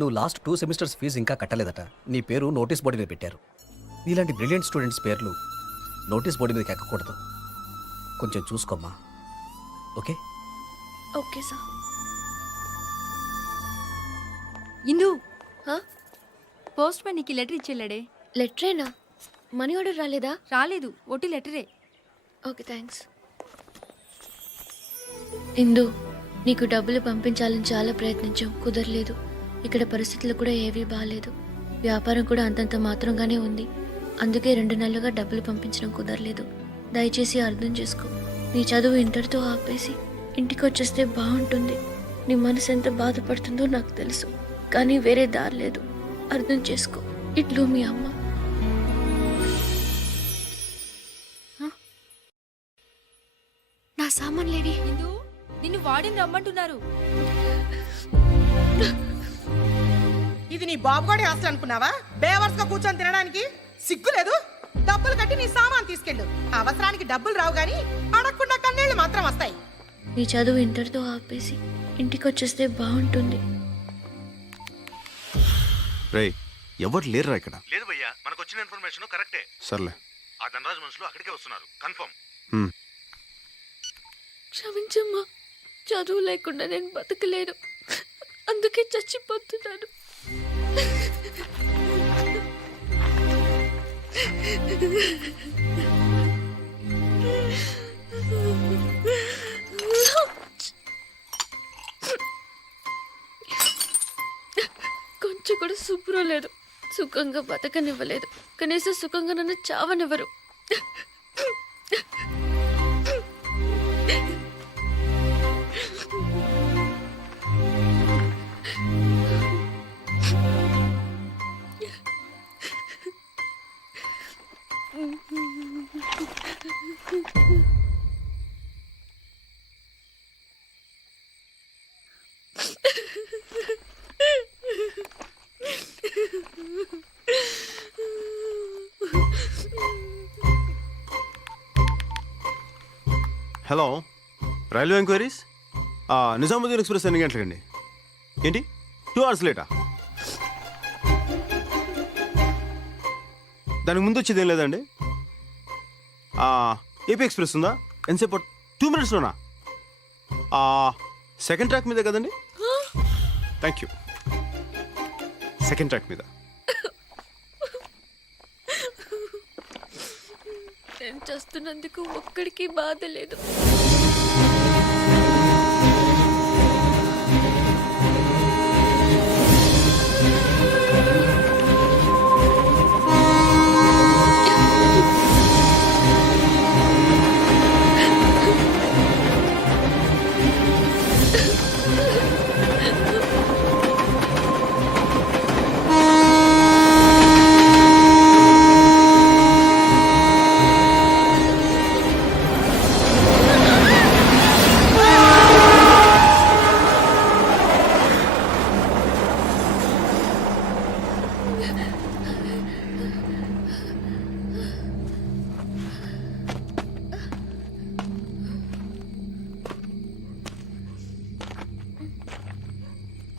నువ్వు last 2 semesters fee ఇంకా కట్టలేదట. నీ పేరు నోటీస్ బోర్డు మీద పెట్టారు. నీలాంటి బ్రిలియంట్ స్టూడెంట్స్ పేర్లు నోటీస్ బోర్డు మీదకి ఎక్కకూడదు. కొంచెం చూసుకోమ్మా. ఓకే? Okay sir. ఇందు, హా? పోస్ట్ మ్యాన్ నీకు లెటర్ ఇచ్చేళ్ళాడే. లెటరేనా? మనీ ఆర్డర్ రాలేదా? రాలేదు, ఒట్టి లెటరే. Okay, thanks. ఇందు, నీకు డబ్బులు పంపించాలని చాలా ప్రయత్నించాం, కుదరలేదు. ఇక్కడ పరిస్థితులు కూడా ఏవీ బాగాలేదు. వ్యాపారం కూడా అంతంత మాత్రంగానే ఉంది. అందుకే 2 నెలలుగా డబ్బులు పంపించడం కుదరలేదు. దయచేసి అర్థం చేసుకో. నీ చదువు ఇంటర్తో ఆపేసి ఇంటికి వచ్చేస్తే బాగుంటుంది. నీ మనసు ఎంత బాధపడుతుందో నాకు తెలుసు, కానీ వేరే దారి లేదు. అర్థం చేసుకో. ఇట్లు మీ అమ్మ. నా సామాన్లేవి? ఇందు, నిన్ను వాడిని రమ్మంటున్నారు. ఇది నీ బాబుగాడి ఆస్తి అనుకున్నావా? బేవర్స్ గా కూర్చొని తినడానికి సిగ్గు లేదు? డబ్బులు కట్టి నీ సామాన్ తీసుకెళ్ళు. అవసరానికి డబ్బులు రావు గాని అడగకుండా కన్నీళ్లు మాత్రం వస్తాయి. నీ చదువు ఇంటర్తో ఆపేసి ఇంటికి వచ్చేస్తే బాగుంటుంది. రేయ్, ఎవరు లేరురా ఇక్కడ? లేదు భయ్యా, మనకు వచ్చిన ఇన్ఫర్మేషన్ కరెక్టే. సర్లే. ఆ ధనరాజు మనుషులు అక్కడికే వస్తున్నారు, కన్ఫర్మ్. క్షమించమ్మా, చదువు లేకుండా నేను బతకలేను, అందుకే చచ్చిపోతున్నాను. కొంచెం కూడా శుభ్రం లేదు. సుఖంగా బతకనివ్వలేదు. కనీసం సుఖంగా నన్ను చావనివ్వరు. Hello, railway enquiries. Nizamuddin express ఎన్ని గంటలకండి? ఏంటి 2 hours లేటా? దానికి ముందు వచ్చేది ఏం లేదండి. ఏపీ ఎక్స్ప్రెస్ ఉందా? ఎంతసేపు? 2 minutesలోనా? సెకండ్ ట్రాక్ మీద కదండి? Thank you. సెకండ్ ట్రాక్ మీద. నేను చేస్తున్నందుకు ఒక్కడికి బాధ లేదు.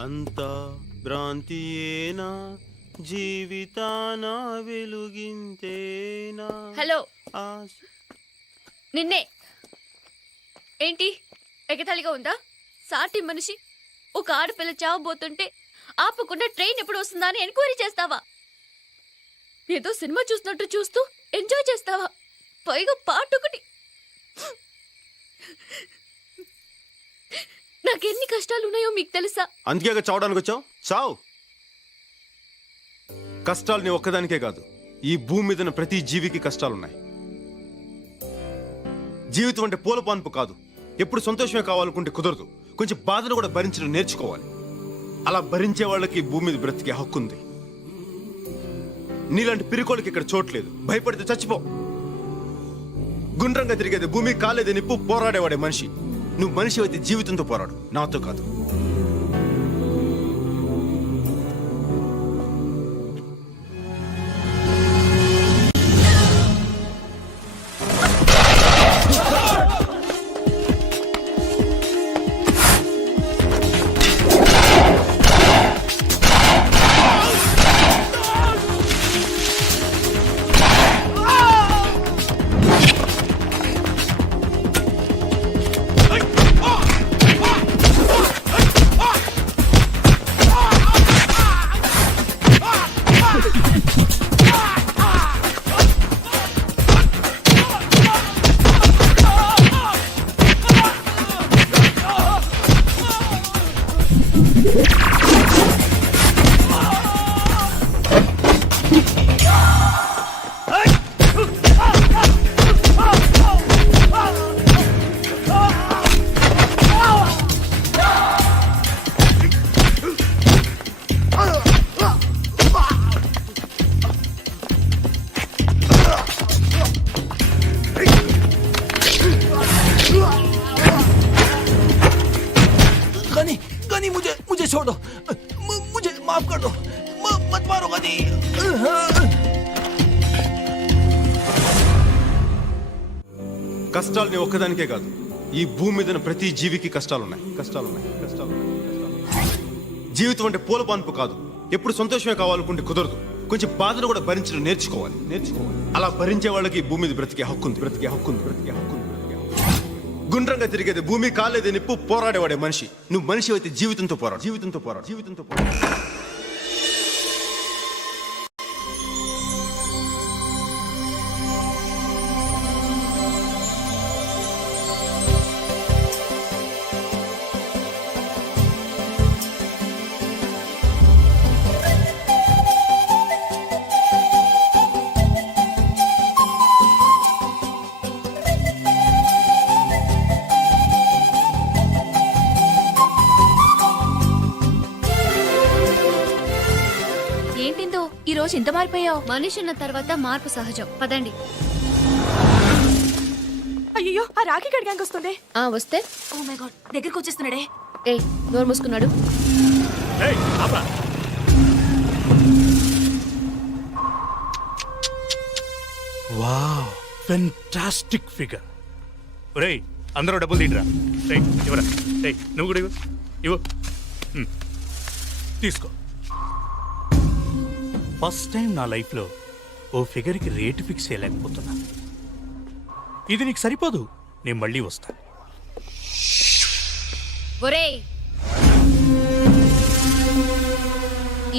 అంతా భ్రాంతియేనా, జీవితాన వెలుగింతేనా? హలో, నిన్నే. ఏంటి ఎగతాళిగా ఉందా? సాటి మనిషి ఒక ఆడపిల్ల చావబోతుంటే ఆపకుండా ట్రైన్ ఎప్పుడు వస్తుందా అని ఎంక్వైరీ చేస్తావా? ఏదో సినిమా చూసినట్టు చూస్తూ ఎంజాయ్ చేస్తావా? పైగా పాటొకటి. నాకెన్ని కష్టాలు ఉన్నాయో మీకు తెలుసా? అందుకే చావడానికి వచ్చావు. చావు. కష్టాలు నీ ఒక్కదానికే కాదు, ఈ భూమి మీద ఉన్న ప్రతి జీవికి కష్టాలున్నాయి. జీవితం అంటే పూల పాన్పు కాదు. ఎప్పుడు సంతోషమే కావాలనుకుంటే కుదరదు. కొంచెం బాధను కూడా భరించడం నేర్చుకోవాలి. అలా భరించే వాళ్ళకి భూమి మీద బ్రతికే హక్కు ఉంది. నీలాంటి పిరికోళ్ళకి ఇక్కడ చోట్లేదు. భయపడితే చచ్చిపో. గుండ్రంగా తిరిగేది భూమి, కాలేది నిప్పు, పోరాడేవాడే మనిషి. నువ్వు మనిషి అయితే జీవితంతో పోరాడు, నాతో కాదు. गनी गनी मुझे मुझे छोड़ दो मुझे माफ कर दो मत मारो गनी కష్టాలు నీ ఒక్కదానికే కాదు, ఈ భూమి మీద ఉన్న ప్రతి జీవికి కష్టాలున్నాయి. జీవితం అంటే పూల పాన్పు కాదు. ఎప్పుడు సంతోషమే కావాలనుకుంటే కుదరదు. కొంచెం బాధను కూడా భరించడం నేర్చుకోవాలి. అలా భరించే వాళ్ళకి ఈ భూమి మీద బ్రతికే హక్కుంది. గుండ్రంగా తిరిగేది భూమి, కాలేదే నిప్పు, పోరాడేవాడే మనిషి. నువ్వు మనిషి అయితే జీవితంతో పోరాడు. ఏంటిందో ఈ రోజు ఇంత మారిపోయావు? మనిషి ఉన్న తర్వాత మార్పు సహజం. పదండి. అయ్యో, ఆ రాఖీ గడి గ్యాంగ్ వస్తుంది. వస్తే ఓ మై గాడ్, దగ్గరికి వచ్చేస్తున్నాడే. ఏ నోరు మూసుకున్నాడు. Wow, fantastic figure. ఒరేయ్, అందరూ డబ్బులు తీయరా. ఇవ్వరా. నువ్వు కూడా ఇవ్వు. తీసుకో. ఫస్ట్ టైం నా లైఫ్లో ఓ ఫిగర్కి రేటు ఫిక్స్ చేయలేకపోతున్నా. ఇది నీకు సరిపోదు, నేను మళ్ళీ వస్తా. ఒరేయ్,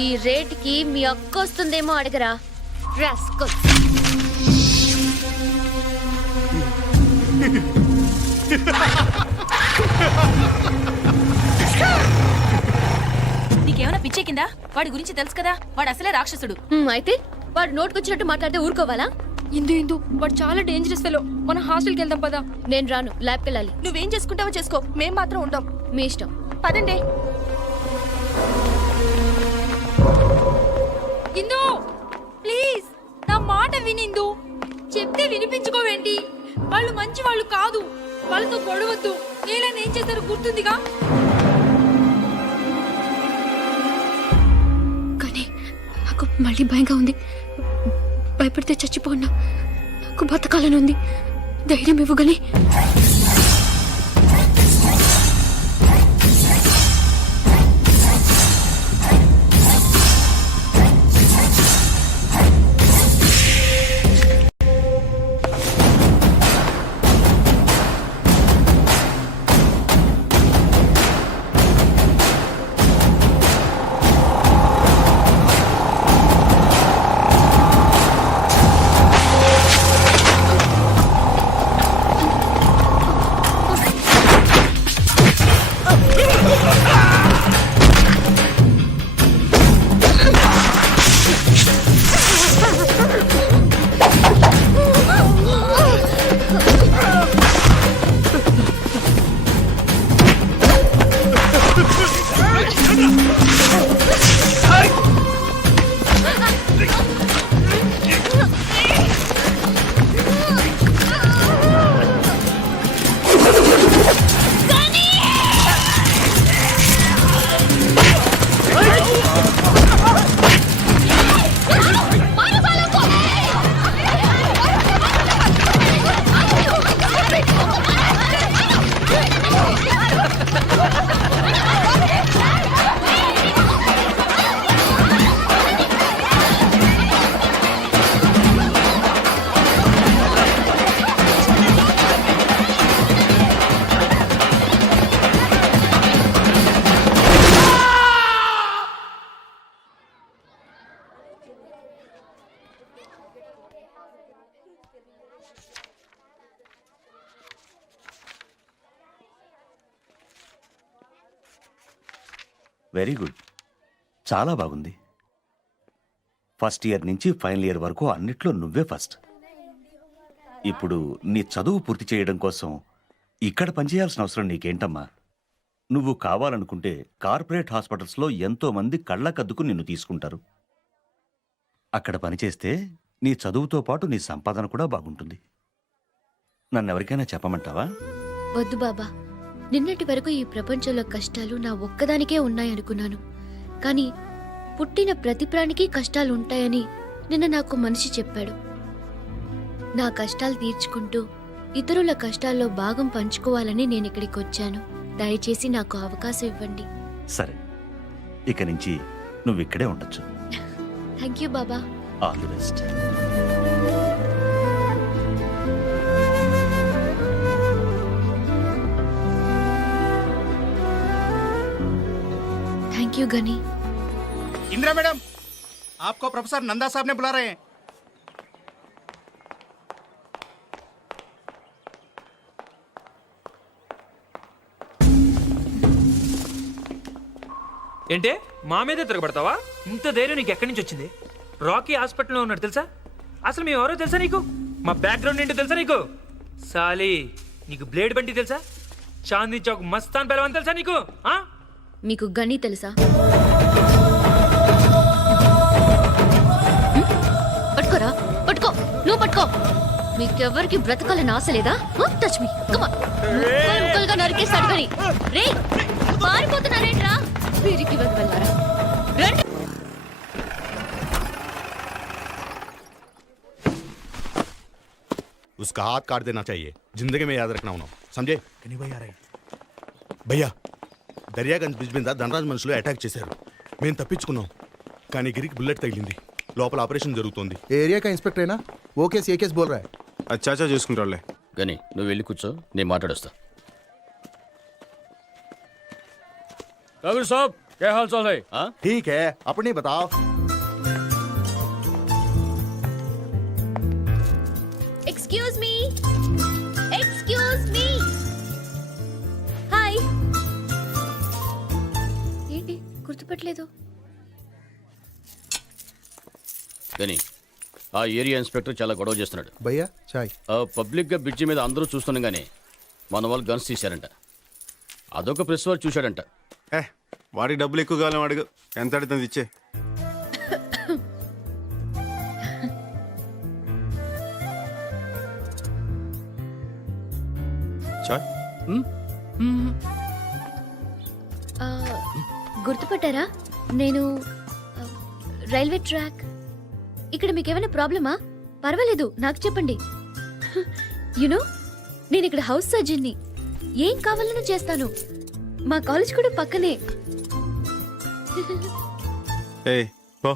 ఈ రేటుకి మీ అక్క వస్తుందేమో అడగరా. రాస్కల్. నీకేమైనా పిచ్చెక్కిందా? వాడి గురించి తెలుసు కదా, వాడు అసలే రాక్షసుడు. అయితే వాడు నోటుకొచ్చినట్టు మాట్లాడితే ఊరుకోవాలా? ఇందు వాడు చాలా డేంజరస్ ఫెలో. మన హాస్టల్కి వెళ్దాం పదా. నేను రాను, ల్యాబ్కి వెళ్ళాలి. నువ్వేం చేసుకుంటావో చేసుకో, మేం మాత్రం ఉంటాం. మీ ఇష్టం. పదండి. ఇందు ప్లీజ్ నా మాట వినిందు. చెప్తే వినిపించుకోవేంటి? వాళ్ళు మంచి వాళ్ళు కాదు, వాళ్ళతో గొడవద్దు. నేలని ఏం చేస్తారో గుర్తుందిగా. కానీ నాకు మళ్ళీ భయంగా ఉంది. భయపడితే చచ్చిపోన్నా. నాకు బతకాలని ఉంది. ధైర్యం ఇవ్వగలి. వెరీ గుడ్, చాలా బాగుంది. ఫస్ట్ ఇయర్ నుంచి ఫైనల్ ఇయర్ వరకు అన్నిట్లో నువ్వే ఫస్ట్. ఇప్పుడు నీ చదువు పూర్తి చేయడం కోసం ఇక్కడ పనిచేయాల్సిన అవసరం నీకేంటమ్మా? నువ్వు కావాలనుకుంటే కార్పొరేట్ హాస్పిటల్స్లో ఎంతో మంది కళ్ళకద్దుకు నిన్ను తీసుకుంటారు. అక్కడ పనిచేస్తే నీ చదువుతో పాటు నీ సంపాదన కూడా బాగుంటుంది. నన్నెవరికైనా చెప్పమంటావా? వద్దు బాబా, నిన్నటి వరకు ఈ ప్రపంచంలో కష్టాలు నా ఒక్కదానికే ఉన్నాయనుకున్నాను. కానీ పుట్టిన ప్రతి ప్రాణికి కష్టాలు ఉంటాయని నిన్న నాకు మనిషి చెప్పాడు. నా కష్టాలు తీర్చుకుంటూ ఇతరుల కష్టాల్లో భాగం పంచుకోవాలని నేను ఇక్కడికి వచ్చాను. దయచేసి నాకు అవకాశం ఇవ్వండి. సరే, ఇక నుంచి నువ్వు ఇక్కడే ఉండొచ్చు. Thank you Baba. All the best. Thank you గని. इंदिरा मैडम, आपको प्रोफेसर नंदा साहब ने बुला रहे हैं. ఏంటే మా మీదే తిరగబడతావా? ఇంత ధైర్యం నీకు ఎక్కడి నుంచి వచ్చింది? రాకీ హాస్పిటల్లో ఉన్నాడు తెలుసా? అసలు మేము ఎవరో తెలుసా నీకు? మా బ్యాక్గ్రౌండ్ ఏంటో తెలుసా నీకు? సాలి, నీకు బ్లేడ్ బండి తెలుసా? చాందీ చౌక్ మస్తాన్ పెరవని తెలుసా నీకు? మీకు గని తెలుసా? పట్టుకోరా, పట్టుకో, నువ్వు పట్టుకో. మీకెవ్వరికి బ్రతకాలని ఆశ లేదా? టచ్ మీ, కమాన్. ముక్కలుగా నరికేస్తాడు గని. రే, పారిపోతున్నారేంట్రా? వీరికి వెళ్ళారా? రండి. उसका हाथ काट देना चाहिए, जिंदगी में याद रखना उन्हों, समझे? कहीं भैया आ रहे हैं. భయ్యా, దర్యాగంజ్ బ్రిడ్జ్ మీద ధనరాజ్ మనుషులు అటాక్ చేశారు. మేము తప్పించుకున్నాం, కానీ గిరికి బుల్లెట్ తగిలింది. లోపల ఆపరేషన్ జరుగుతోంది. एरिया का इंस्पेक्टर है ना, वो केस ये केस बोल रहा है. అచ్చాచా చేసుకుంటారులే. గని, నువ్వు వెళ్ళి కూర్చో, నేను మాట్లాడొస్తా. సాబ్, क्या हाल चाल है? ठीक है, अपनी बताओ. Excuse me, excuse me. Hi. ఏంటి గుర్తుపట్టలేదు? గని, ఆ ఏరియా ఇన్స్పెక్టర్ చాలా గొడవ చేస్తున్నాడు. भैया चाय. పబ్లిక్గా బ్రిడ్జి మీద అందరూ చూస్తుండగానే మన వాళ్ళు గన్స్ తీశారంట. అదొక ప్రెస్ వారు చూశాడంట. వాడికి డబ్బులు ఎక్కువ కాలం అడుగు, ఎంత అడుగుతుంది ఇచ్చే. చాయ్. ఆ, గుర్తుపట్టారా? నేను రైల్వే ట్రాక్. ఇక్కడ మీకేమైనా ప్రాబ్లమా? పర్వాలేదు, నాకు చెప్పండి. యునో, నేను ఇక్కడ హౌస్ సర్జన్ని. ఏం కావాలన్నా చేస్తాను. మా కాలేజ్ కూడా పక్కనే. ఏయ్, పో.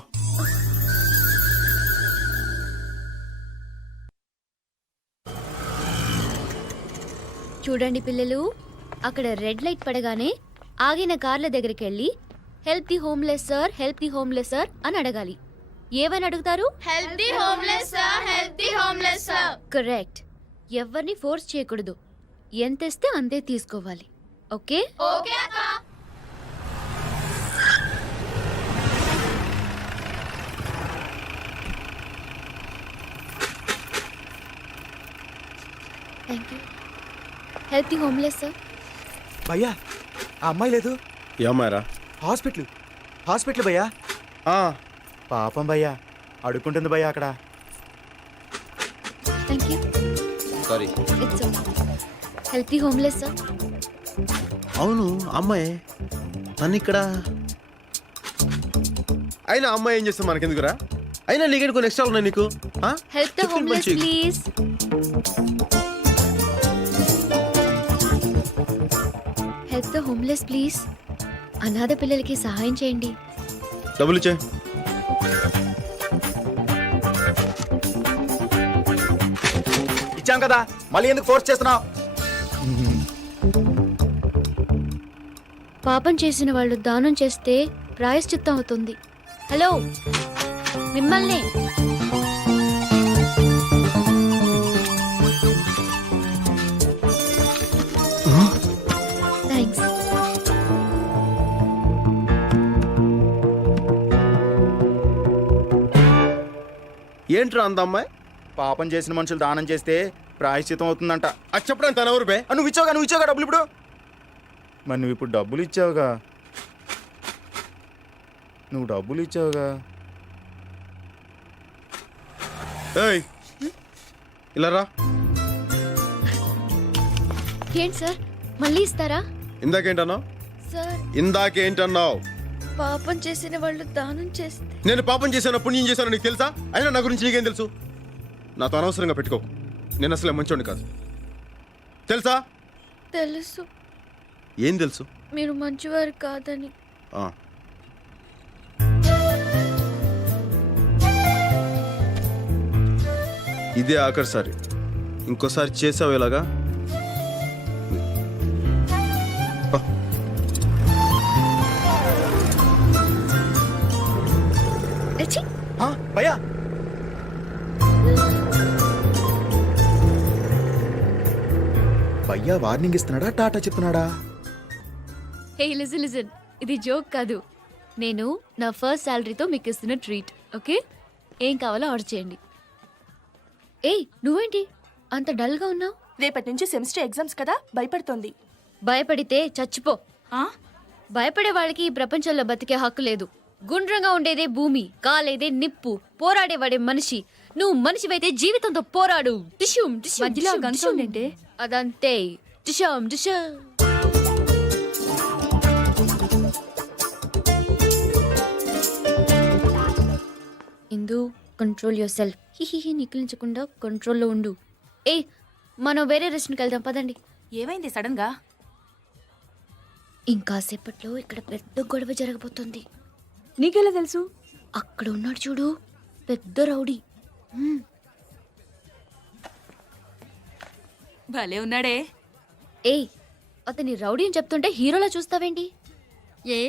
చూడండి పిల్లలు, అక్కడ రెడ్ లైట్ పడగానే ఆగిన కార్ల దగ్గరికి వెళ్ళి help the homeless sir, help the homeless sir అని అడగాలి. ఏమని అడుగుతారు? Help the homeless sir, help the homeless sir. Correct. ఎవరిని ఫోర్స్ చేయకూడదు. ఎంత ఇస్తే అంతే తీసుకోవాలి. ఓకే? ఓకే అక్క. Thank you. Help the homeless sir. भैया, ఆ అమ్మాయి లేదు. ఏమారా? హాస్పిటల్ భయ్యా. పాపం భయ్యా, అడుక్కుంటుంది భయ్యా అక్కడ. Thank you. Sorry. It's okay. Help the homeless sir. అవును, అమ్మాయి నన్ను ఇక్కడ. అయినా అమ్మాయి ఏం చేస్తా మనకెందుకురా? అయినా నీకేంటి కొన్ని ఎక్స్ట్రా ఉన్నాయి నీకు? Help the homeless please. Help the homeless please. అనాథ పిల్లలకి సహాయం చేయండి. డబ్బులు ఇచ్చే. ఇచ్చాం కదా, మళ్ళీ ఎందుకు ఫోర్స్ చేస్తున్నావు? పాపం చేసిన వాళ్ళు దానం చేస్తే ప్రాయశ్చిత్తం అవుతుంది. హలో, మిమ్మల్ని. థ్యాంక్స్. ఏంట్రా అంత అమ్మాయి? పాపం చేసిన మనుషులు దానం చేస్తే ప్రాయశ్చితం అవుతుందంట. అది చెప్పడానికి తన ఎవరు బే? నువ్వు ఇచ్చావుగా డబ్బులు ఇప్పుడు. మరి నువ్వు ఇప్పుడు డబ్బులు ఇచ్చావుగా. ఏయ్ ఇలా రా. ఏంటి సార్ మళ్ళీ ఇస్తారా? ఇందాకేంటన్నావు? సార్ ఇందాకేంటన్నావు? పాపం చేసిన వాళ్ళు దానం చేస్తే నేను పాపం చేశాను పుణ్యం చేశాను నీకు తెలుసా? అయినా నా గురించి నీకేం తెలుసు? నాతో అనవసరంగా పెట్టుకో. నేను అసలే మంచోడిని కాదు తెలుసా? తెలుసు ఏం తెలుసు? మీరు మంచివారు కాదని. ఆ. ఇదే ఆఖరిసారి. ఇంకోసారి చేసావు ఇలాగా ఛీ! భయ్యా భయ్యా వార్నింగ్ ఇస్తున్నాడా టాటా చెప్తున్నాడా? హే లిజన్ ఇది జోక్ కాదు. నేను నా ఫస్ట్ శాలరీతో మీకు ఇస్తున్న ట్రీట్. ఓకే ఏం కావాలో ఆర్డర్ చేయండి. ఏయ్ నువ్వేంటి అంత డల్గా ఉన్నావు? రేపటి నుంచి సెమిస్టర్ ఎగ్జామ్స్ కదా, భయపడుతోంది. భయపడితే చచ్చిపో. భయపడే వాళ్ళకి ఈ ప్రపంచంలో బతికే హక్కు లేదు. గుండ్రంగా ఉండేదే భూమి, కాలేదే నిప్పు, పోరాడేవాడే మనిషి. నువ్వు మనిషివైతే జీవితంతో పోరాడు. టిష్యూమ్ మధ్యలో ఆ గన్ సౌండ్ ఏంటి? అదంతే. టిష్యూమ్ టిష్యూమ్. ఇందు కంట్రోల్ యువర్ సెల్ఫ్. హిహిహి నికిలించకుండా కంట్రోల్లో ఉండు. ఏయ్ మనం వేరే రెస్టారెంట్కి వెళ్దాం పదండి. ఏమైంది సడన్ గా? ఇంకాసేపట్లో ఇక్కడ పెద్ద గొడవ జరగబోతుంది. నీకెలా తెలుసు? అక్కడ ఉన్నాడు చూడు పెద్ద రౌడీ. భలే ఉన్నాడే. ఏయ్ అతని రౌడీ అని చెప్తుంటే హీరోలా చూస్తావేంటి? ఏ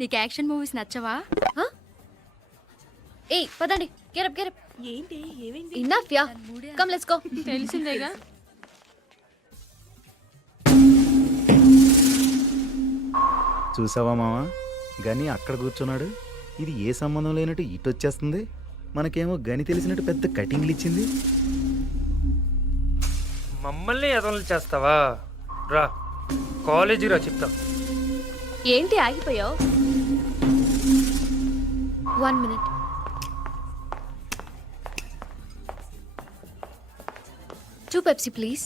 నీకు యాక్షన్ మూవీస్ నచ్చవా? ఏయ్ పదండి. గెరప్ ఏంటి ఏమైంది? Enough yeah come let's go. తెలిసిందేగా. చూసావా మావా, గని అక్కడ కూర్చున్నాడు. ఇది ఏ సంబంధం లేనట్టు ఇటు వచ్చేస్తుంది. మనకేమో గని తెలిసినట్టు పెద్ద కటింగ్లు ఇచ్చింది. మమ్మల్ని ఎదవలు చేస్తావా? రా కాలేజీ రా చెప్తా. ఏంటి ఆగిపోయావు? 1 minute. Two Pepsi please.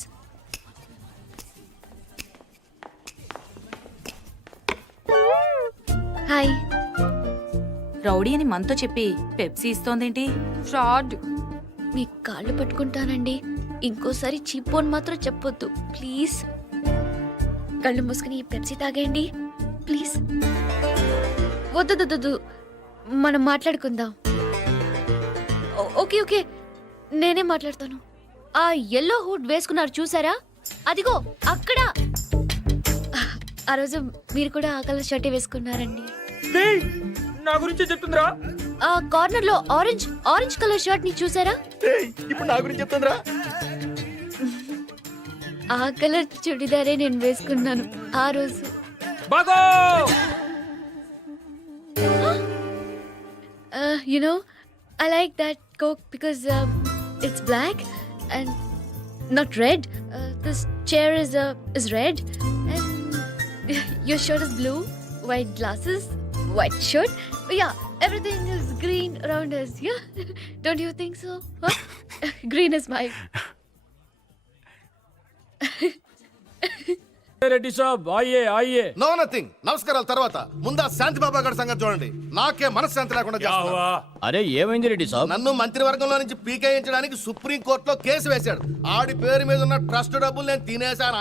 Hi. Rowdy అని మనతో చెప్పి పెప్సీ ఇస్తోందేంటి? ఫ్రాడ్. మీ కాళ్ళు పట్టుకుంటానండి. ఇంకోసారి చీపోన్ మాత్రం చెప్పొద్దు ప్లీజ్. కళ్ళు మూసుకుని ఈ పెప్సీ తాగేయండి ప్లీజ్. వద్దు మనం మాట్లాడుకుందాం. ఓకే ఓకే నేనే మాట్లాడతాను. ఆ ఎల్లో హుడ్ వేసుకున్నారు చూసారా? అదిగో అక్కడ. ఆ రోజు మీరు కూడా ఆ కలర్ షర్టే వేసుకున్నారండి. నా గురించి చెప్తుందిరా. ఆ కార్నర్ లో ఆరెంజ్ కలర్ షర్ట్ ని చూసారా? ఇప్పుడు నా గురించి చెప్తుందిరా. ఆ కలర్ చుడిదారే నేను వేసుకున్నాను ఆ రోజు. బాగో You know, I like that Coke because it's black and not red. This chair is red and your shirt is blue, white glasses, white shirt. Yeah, everything is green around us. Yeah, don't you think so? Huh? Green is my. Reddy Saab Aaye no nothing. నమస్కారాల తర్వాత ముందా శాంతి బాబా గారి సంగతి చూడండి. నాకే మనశ్శాంతి లేకుండా చేస్తున్నారు. అరే ఏమైంది రెడ్డి సాబ్? నన్ను మంత్రివర్గంలో నుంచి పీకేయించడానికి సుప్రీం కోర్టులో కేసు వేశాడు. ఆడి పేరు మీద ఉన్న ట్రస్ట్ డబ్బులు నేను తినేశాను